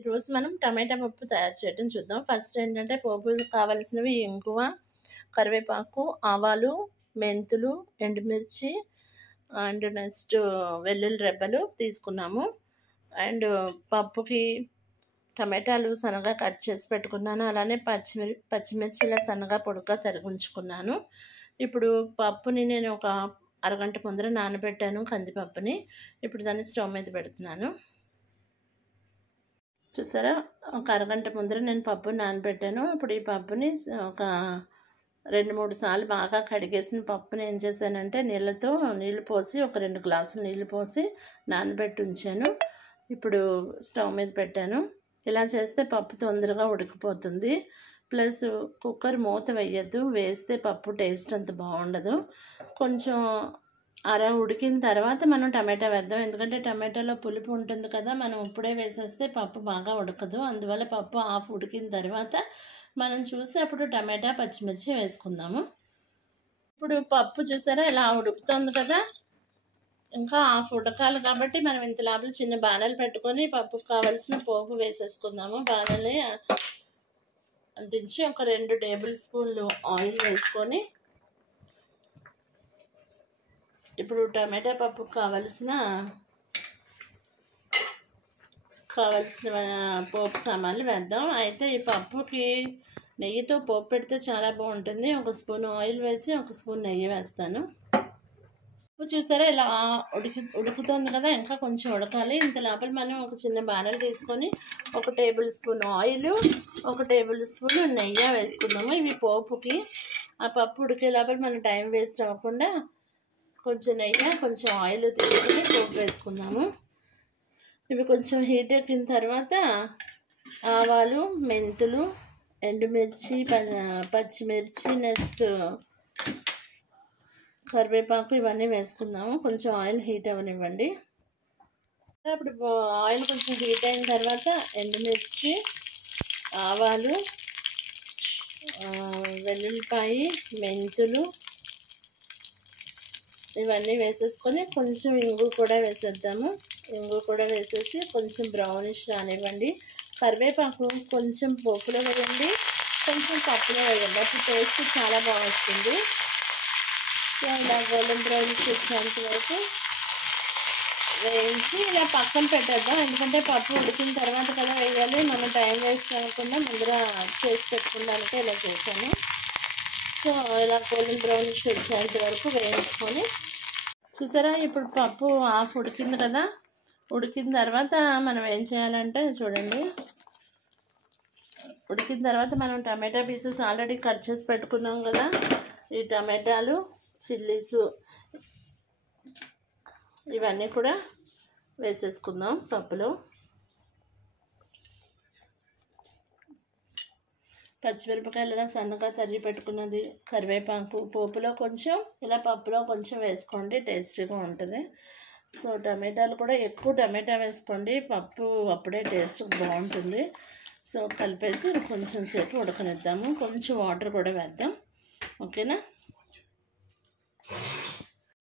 ఈరోజు మనం టమాటా పప్పు తయారు చేయడం చూద్దాం. ఫస్ట్ ఏంటంటే పోపుకి కావాల్సినవి ఇంగువ, కరివేపాకు, ఆవాలు, మెంతులు, ఎండుమిర్చి అండ్ నెక్స్ట్ వెల్లుల్లి రెబ్బలు తీసుకున్నాము. అండ్ పప్పుకి టమాటాలు సన్నగా కట్ చేసి పెట్టుకున్నాను. అలానే పచ్చిమిర్చి ఇలా సన్నగా పొడుగ్గా తరిగించుకున్నాను. ఇప్పుడు పప్పుని నేను ఒక అరగంట ముందర నానబెట్టాను, కందిపప్పుని. ఇప్పుడు దాన్ని స్టవ్ మీద పెడుతున్నాను. చూసారా, ఒక అరగంట ముందర నేను పప్పు నానబెట్టాను. ఇప్పుడు ఈ పప్పుని ఒక 2-3 సార్లు బాగా కడిగేసిన పప్పుని ఏం చేశానంటే నీళ్ళు పోసి ఒక 2 గ్లాసులు నీళ్ళు పోసి నానబెట్టి ఉంచాను. ఇప్పుడు స్టవ్ మీద పెట్టాను. ఇలా చేస్తే పప్పు తొందరగా ఉడికిపోతుంది. ప్లస్ కుక్కర్ మూత వేయద్దు, వేస్తే పప్పు టేస్ట్ అంత బాగుండదు. కొంచెం ఉడికిన తర్వాత మనం టమాటా వేద్దాం. ఎందుకంటే టమాటాలో పులుపు ఉంటుంది కదా, మనం ఇప్పుడే వేసేస్తే పప్పు బాగా ఉడకదు. అందువల్ల పప్పు హాఫ్ ఉడికిన తర్వాత మనం చూసి అప్పుడు టమాటా, పచ్చిమిర్చి వేసుకుందాము. ఇప్పుడు పప్పు చూసారా ఇలా ఉడుకుతుంది కదా, ఇంకా హాఫ్ ఉడకాలి కాబట్టి మనం ఇంత లోపల చిన్న బాణలు పెట్టుకొని పప్పుకు కావాల్సిన పోపు వేసేసుకుందాము. బాణలి అంటించి ఒక 2 టేబుల్ స్పూన్లు ఆయిల్ వేసుకొని ఇప్పుడు టమాటా పప్పుకు కావలసిన పోపు సామాన్లు వేద్దాం. అయితే ఈ పప్పుకి నెయ్యితో పోపు పెడితే చాలా బాగుంటుంది. 1 స్పూన్ ఆయిల్ వేసి 1 స్పూన్ నెయ్యి వేస్తాను. చూసారా ఇలా ఉడుకుతుంది కదా, ఇంకా కొంచెం ఉడకాలి. ఇంత లోపల మనం ఒక చిన్న బాణలు తీసుకొని 1 table spoon oil, 1 table spoon నెయ్యి వేసుకుందాము. ఇవి పోపుకి. ఆ పప్పు ఉడికే లోపల మనం టైం వేస్ట్ అవ్వకుండా కొంచెం నెయ్యి, కొంచెం ఆయిల్ తీసుకొని పోపు వేసుకుందాము. ఇవి కొంచెం హీట్ ఎక్కిన తర్వాత ఆవాలు, మెంతులు, ఎండుమిర్చి, పచ్చిమిర్చి, నెక్స్ట్ కరివేపాకు ఇవన్నీ వేసుకుందాము. కొంచెం ఆయిల్ హీట్ అవ్వనివ్వండి. ఇప్పుడు ఆయిల్ కొంచెం హీట్ అయిన తర్వాత ఎండుమిర్చి, ఆవాలు, వెల్లుల్లిపాయి, మెంతులు ఇవన్నీ వేసేసుకొని కొంచెం ఇంగు కూడా వేసేద్దాము. ఇంగు కూడా వేసేసి కొంచెం బ్రౌనిష్ రానివ్వండి. కరివేపాకు కొంచెం పోపులో వేయండి, కొంచెం పప్పులో వేయండి, అప్పుడు టేస్ట్ చాలా బాగా వస్తుంది. ఇలా గోల్డెన్ బ్రౌనిష్ వచ్చేంత వరకు వేయించి ఇలా పక్కన పెట్టేద్దాం. ఎందుకంటే పప్పు ఉడికిన తర్వాత కదా వేయాలి, మనం టైం వేస్ట్ అవ్వకుండా ముందర చేసి పెట్టుకోవడానికి ఇలా చేశాను. సో ఇలా గోల్డెన్ బ్రౌనిష్ వచ్చేంత వరకు వేయించుకొని చూసారా, ఇప్పుడు పప్పు హాఫ్ ఉడికింది కదా. ఉడికిన తర్వాత మనం ఏం చేయాలంటే చూడండి, ఉడికిన తర్వాత మనం టమాటా పీసెస్ ఆల్రెడీ కట్ చేసి పెట్టుకున్నాం కదా, ఈ టమాటాలు, చిల్లీసు ఇవన్నీ కూడా వేసేసుకుందాం పప్పులో. పచ్చిమిరపకాయలు ఇలా సన్నగా తరిగి పెట్టుకున్నది, కరివేపాకు పోపులో కొంచెం, ఇలా పప్పులో కొంచెం వేసుకోండి, టేస్టీగా ఉంటుంది. సో టమాటాలు కూడా ఎక్కువ టమాటా వేసుకోండి, పప్పు అప్పుడే టేస్ట్ బాగుంటుంది. సో కలిపేసి కొంచెం సేపు ఉడకనిద్దాము. కొంచెం వాటర్ కూడా వేద్దాం, ఓకేనా.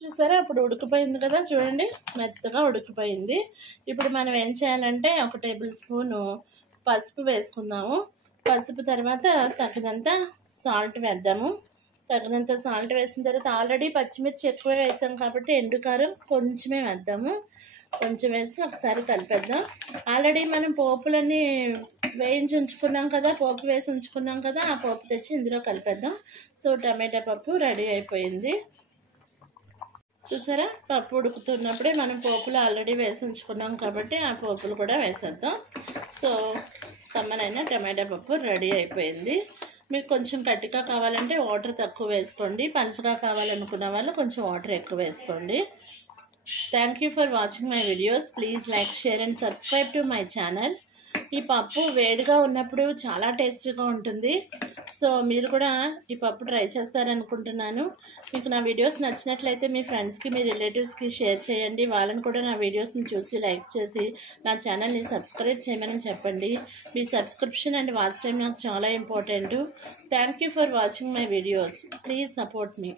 చూసారా, ఇప్పుడు ఉడికిపోయింది కదా, చూడండి మెత్తగా ఉడికిపోయింది. ఇప్పుడు మనం ఏం చేయాలంటే 1 టేబుల్ స్పూను పసుపు వేసుకుందాము. పసుపు తర్వాత తగినంత సాల్ట్ వేద్దాము. తగినంత సాల్ట్ వేసిన తర్వాత ఆల్రెడీ పచ్చిమిర్చి ఎక్కువ వేసాం కాబట్టి ఎండుకారం కొంచెమే వేద్దాము. కొంచెం వేసి ఒకసారి కలిపేద్దాం. ఆల్రెడీ మనం పోపులన్నీ వేయించి ఉంచుకున్నాం కదా, పోపు వేసి ఉంచుకున్నాం కదా, ఆ పోపు తెచ్చి ఇందులో కలిపేద్దాం. సో టమాటా పప్పు రెడీ అయిపోయింది. చూసారా, పప్పు ఉడుకుతున్నప్పుడే మనం పోపులు ఆల్రెడీ వేసి ఉంచుకున్నాం కాబట్టి ఆ పోపులు కూడా వేసేద్దాం. సో కమ్మనైన టమాటా పప్పు రెడీ అయిపోయింది. మీకు కొంచెం గట్టిగా కావాలంటే వాటర్ తక్కువ వేసుకోండి, పలుచగా కావాలనుకున్న వాళ్ళు కొంచెం వాటర్ ఎక్కువ వేసుకోండి. Thank you for watching my videos. Please like, share and subscribe to my channel. ఈ పప్పు వేడిగా ఉన్నప్పుడు చాలా టేస్టీగా ఉంటుంది. సో మీరు కూడా ఈ పప్పు ట్రై చేస్తారనుకుంటున్నాను. మీకు నా వీడియోస్ నచ్చినట్లయితే మీ ఫ్రెండ్స్కి, మీ రిలేటివ్స్కి షేర్ చేయండి. వాళ్ళని కూడా నా వీడియోస్ని చూసి లైక్ చేసి నా ఛానల్ని సబ్స్క్రైబ్ చేయమని చెప్పండి. మీ సబ్స్క్రిప్షన్ అండ్ వాచ్ టైం నాకు చాలా important. Thank you for watching my videos. Please support me.